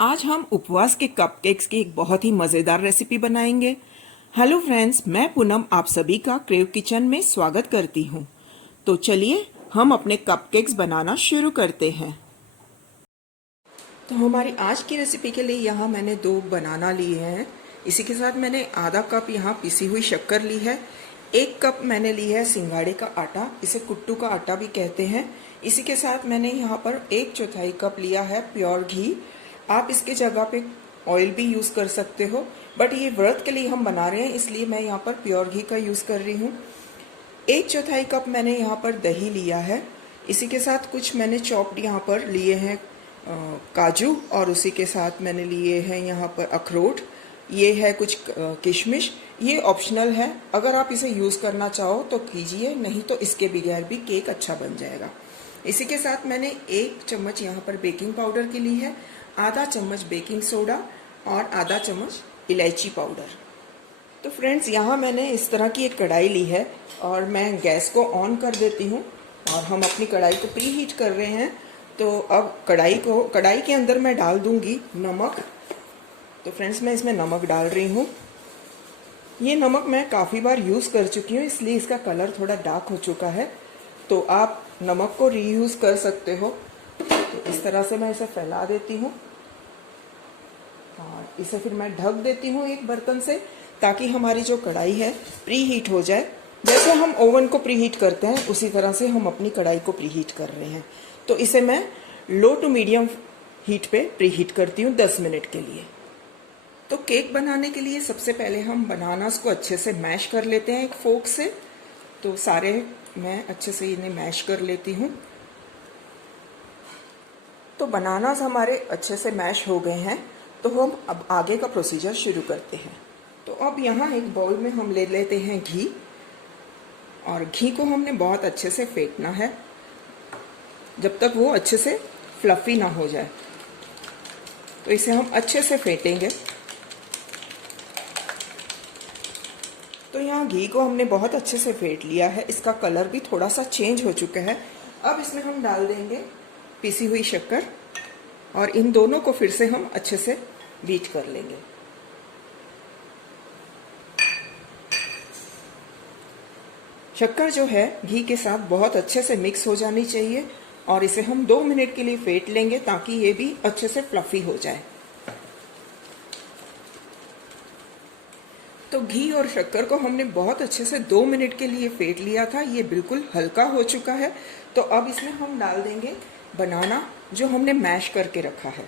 आज हम उपवास के कपकेक्स की एक बहुत ही मज़ेदार रेसिपी बनाएंगे। हेलो फ्रेंड्स, मैं पूनम आप सभी का क्रेव किचन में स्वागत करती हूँ। तो चलिए हम अपने कपकेक्स बनाना शुरू करते हैं। तो हमारी आज की रेसिपी के लिए यहाँ मैंने 2 बनाना लिए हैं। इसी के साथ मैंने आधा कप यहाँ पिसी हुई शक्कर ली है। 1 कप मैंने ली है सिंघाड़े का आटा, इसे कुट्टू का आटा भी कहते हैं। इसी के साथ मैंने यहाँ पर 1/4 कप लिया है प्योर घी। आप इसके जगह पे ऑयल भी यूज़ कर सकते हो, बट ये व्रत के लिए हम बना रहे हैं इसलिए मैं यहाँ पर प्योर घी का यूज़ कर रही हूँ। 1/4 कप मैंने यहाँ पर दही लिया है। इसी के साथ कुछ मैंने चॉप्ड यहाँ पर लिए हैं काजू, और उसी के साथ मैंने लिए हैं यहाँ पर अखरोट। ये है कुछ किशमिश। ये ऑप्शनल है, अगर आप इसे यूज़ करना चाहो तो कीजिए, नहीं तो इसके बगैर भी केक अच्छा बन जाएगा। इसी के साथ मैंने 1 चम्मच यहाँ पर बेकिंग पाउडर की ली है, आधा चम्मच बेकिंग सोडा और आधा चम्मच इलायची पाउडर। तो फ्रेंड्स, यहाँ मैंने इस तरह की एक कढ़ाई ली है और मैं गैस को ऑन कर देती हूँ और हम अपनी कढ़ाई को प्री हीट कर रहे हैं। तो अब कढ़ाई के अंदर मैं डाल दूंगी नमक। तो फ्रेंड्स, मैं इसमें नमक डाल रही हूँ। ये नमक मैं काफ़ी बार यूज़ कर चुकी हूँ इसलिए इसका कलर थोड़ा डार्क हो चुका है, तो आप नमक को रीयूज़ कर सकते हो। तो इस तरह से मैं इसे फैला देती हूँ और इसे फिर मैं ढक देती हूँ एक बर्तन से, ताकि हमारी जो कढ़ाई है प्री हीट हो जाए। जैसे हम ओवन को प्री हीट करते हैं उसी तरह से हम अपनी कढ़ाई को प्री हीट कर रहे हैं। तो इसे मैं लो टू मीडियम हीट पे प्री हीट करती हूँ 10 मिनट के लिए। तो केक बनाने के लिए सबसे पहले हम बनानास को अच्छे से मैश कर लेते हैं एक फोक से। तो सारे मैं अच्छे से इन्हें मैश कर लेती हूँ। तो बनानास हमारे अच्छे से मैश हो गए हैं, तो हम अब आगे का प्रोसीजर शुरू करते हैं। तो अब यहाँ एक बाउल में हम ले लेते हैं घी, और घी को हमने बहुत अच्छे से फेंटना है जब तक वो अच्छे से फ्लफी ना हो जाए। तो इसे हम अच्छे से फेंटेंगे। तो यहाँ घी को हमने बहुत अच्छे से फेंट लिया है, इसका कलर भी थोड़ा सा चेंज हो चुका है। अब इसमें हम डाल देंगे पिसी हुई शक्कर और इन दोनों को फिर से हम अच्छे से बीट कर लेंगे। शक्कर जो है घी के साथ बहुत अच्छे से मिक्स हो जानी चाहिए और इसे हम 2 मिनट के लिए फेंट लेंगे ताकि ये भी अच्छे से फ्लफी हो जाए। तो घी और शक्कर को हमने बहुत अच्छे से 2 मिनट के लिए फेंट लिया था, ये बिल्कुल हल्का हो चुका है। तो अब इसमें हम डाल देंगे बनाना जो हमने मैश करके रखा है,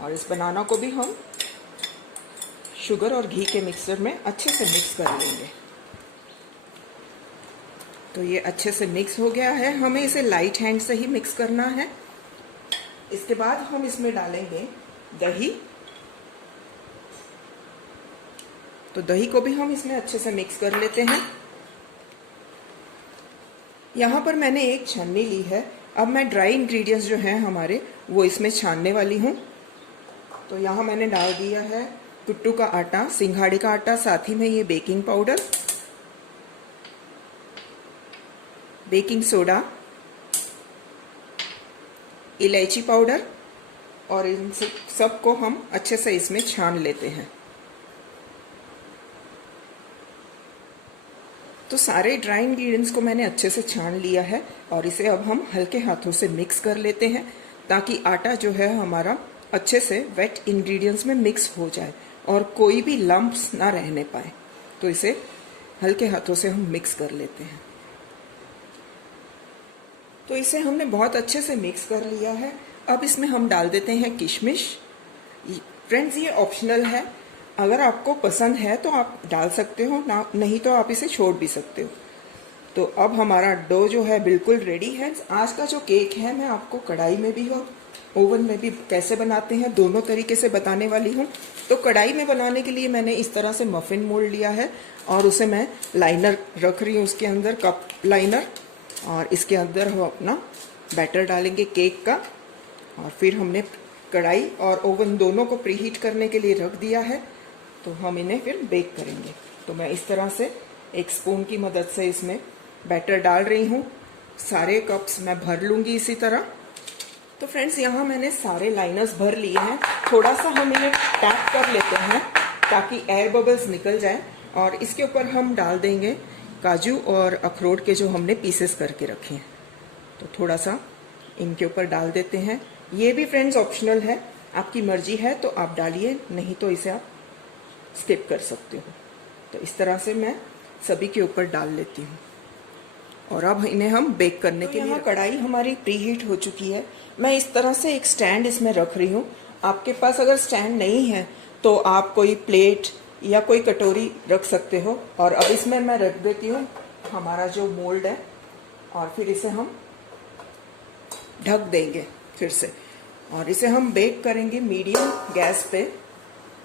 और इस बनाना को भी हम शुगर और घी के मिक्सर में अच्छे से मिक्स कर लेंगे। तो ये अच्छे से मिक्स हो गया है, हमें इसे लाइट हैंड से ही मिक्स करना है। इसके बाद हम इसमें डालेंगे दही। तो दही को भी हम इसमें अच्छे से मिक्स कर लेते हैं। यहाँ पर मैंने एक छन्नी ली है। अब मैं ड्राई इंग्रेडिएंट्स जो हैं हमारे वो इसमें छानने वाली हूँ। तो यहाँ मैंने डाल दिया है कुट्टू का आटा, सिंघाड़े का आटा, साथ ही में ये बेकिंग पाउडर, बेकिंग सोडा, इलायची पाउडर, और इन सब को हम अच्छे से इसमें छान लेते हैं। तो सारे ड्राई इंग्रेडिएंट्स को मैंने अच्छे से छान लिया है और इसे अब हम हल्के हाथों से मिक्स कर लेते हैं ताकि आटा जो है हमारा अच्छे से वेट इंग्रेडिएंट्स में मिक्स हो जाए और कोई भी लम्प्स ना रहने पाए। तो इसे हल्के हाथों से हम मिक्स कर लेते हैं। तो इसे हमने बहुत अच्छे से मिक्स कर लिया है। अब इसमें हम डाल देते हैं किशमिश। फ्रेंड्स, ये ऑप्शनल है, अगर आपको पसंद है तो आप डाल सकते हो, ना नहीं तो आप इसे छोड़ भी सकते हो। तो अब हमारा डो जो है बिल्कुल रेडी है। आज का जो केक है मैं आपको कढ़ाई में भी और ओवन में भी कैसे बनाते हैं दोनों तरीके से बताने वाली हूँ। तो कढ़ाई में बनाने के लिए मैंने इस तरह से मफिन मोल्ड लिया है और उसे मैं लाइनर रख रही हूँ, उसके अंदर कप लाइनर, और इसके अंदर हम अपना बैटर डालेंगे केक का। और फिर हमने कढ़ाई और ओवन दोनों को प्रीहीट करने के लिए रख दिया है, तो हम इन्हें फिर बेक करेंगे। तो मैं इस तरह से एक स्पून की मदद से इसमें बैटर डाल रही हूँ। सारे कप्स मैं भर लूँगी इसी तरह। तो फ्रेंड्स यहाँ मैंने सारे लाइनर्स भर लिए हैं। थोड़ा सा हम इन्हें टैप कर लेते हैं ताकि एयर बबल्स निकल जाए, और इसके ऊपर हम डाल देंगे काजू और अखरोट के जो हमने पीसेस करके रखे हैं। तो थोड़ा सा इनके ऊपर डाल देते हैं। ये भी फ्रेंड्स ऑप्शनल है, आपकी मर्जी है तो आप डालिए, नहीं तो इसे आप स्किप कर सकते हो। तो इस तरह से मैं सभी के ऊपर डाल लेती हूँ और अब इन्हें हम बेक करने के लिए। कढ़ाई हमारी प्री हीट हो चुकी है। मैं इस तरह से एक स्टैंड इसमें रख रही हूँ। आपके पास अगर स्टैंड नहीं है तो आप कोई प्लेट या कोई कटोरी रख सकते हो। और अब इसमें मैं रख देती हूँ हमारा जो मोल्ड है, और फिर इसे हम ढक देंगे फिर से, और इसे हम बेक करेंगे मीडियम गैस पे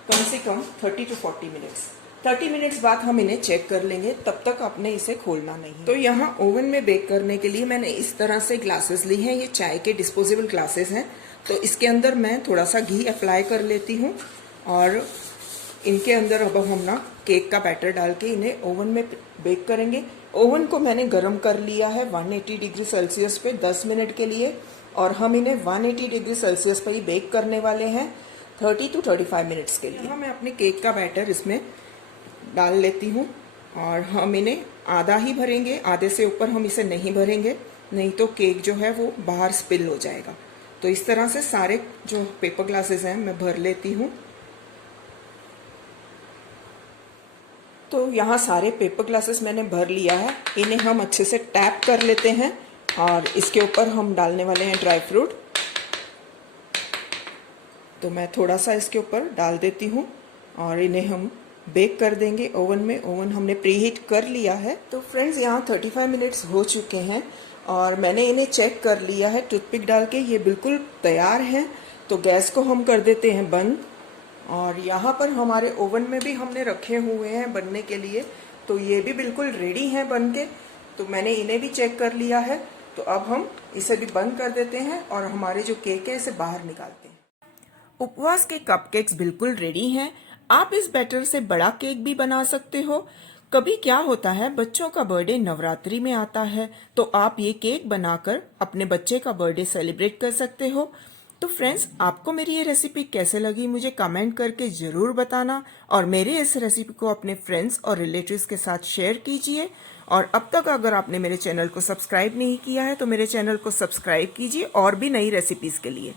कम से कम 30 to 40 मिनट्स। 30 मिनट्स बाद हम इन्हें चेक कर लेंगे, तब तक आपने इसे खोलना नहीं। तो यहाँ ओवन में बेक करने के लिए मैंने इस तरह से ग्लासेस ली हैं। ये चाय के डिस्पोजेबल ग्लासेस हैं। तो इसके अंदर मैं थोड़ा सा घी अप्लाई कर लेती हूँ और इनके अंदर अब हम ना केक का बैटर डाल के इन्हें ओवन में बेक करेंगे। ओवन को मैंने गर्म कर लिया है 180 डिग्री सेल्सियस पे 10 मिनट के लिए, और हम इन्हें 180 डिग्री सेल्सियस पर ही बेक करने वाले हैं 30 to 35 मिनट्स के लिए। यहाँ मैं अपने केक का बैटर इसमें डाल लेती हूँ, और हम इन्हें आधा ही भरेंगे, आधे से ऊपर हम इसे नहीं भरेंगे, नहीं तो केक जो है वो बाहर स्पिल हो जाएगा। तो इस तरह से सारे जो पेपर ग्लासेस हैं मैं भर लेती हूँ। तो यहाँ सारे पेपर ग्लासेस मैंने भर लिया है। इन्हें हम अच्छे से टैप कर लेते हैं और इसके ऊपर हम डालने वाले हैं ड्राई फ्रूट। तो मैं थोड़ा सा इसके ऊपर डाल देती हूँ और इन्हें हम बेक कर देंगे ओवन में। ओवन हमने प्रीहीट कर लिया है। तो फ्रेंड्स यहाँ 35 मिनट्स हो चुके हैं और मैंने इन्हें चेक कर लिया है टूथपिक डाल के, ये बिल्कुल तैयार हैं। तो गैस को हम कर देते हैं बंद, और यहाँ पर हमारे ओवन में भी हमने रखे हुए हैं बनने के लिए, तो ये भी बिल्कुल रेडी हैं बन के। तो मैंने इन्हें भी चेक कर लिया है। तो अब हम इसे भी बंद कर देते हैं और हमारे जो केक है इसे बाहर निकालते हैं। उपवास के कपकेक्स बिल्कुल रेडी हैं। आप इस बैटर से बड़ा केक भी बना सकते हो। कभी क्या होता है, बच्चों का बर्थडे नवरात्रि में आता है, तो आप ये केक बनाकर अपने बच्चे का बर्थडे सेलिब्रेट कर सकते हो। तो फ्रेंड्स, आपको मेरी ये रेसिपी कैसे लगी मुझे कमेंट करके ज़रूर बताना, और मेरे इस रेसिपी को अपने फ्रेंड्स और रिलेटिव्स के साथ शेयर कीजिए। और अब तक अगर आपने मेरे चैनल को सब्सक्राइब नहीं किया है तो मेरे चैनल को सब्सक्राइब कीजिए और भी नई रेसिपीज़ के लिए।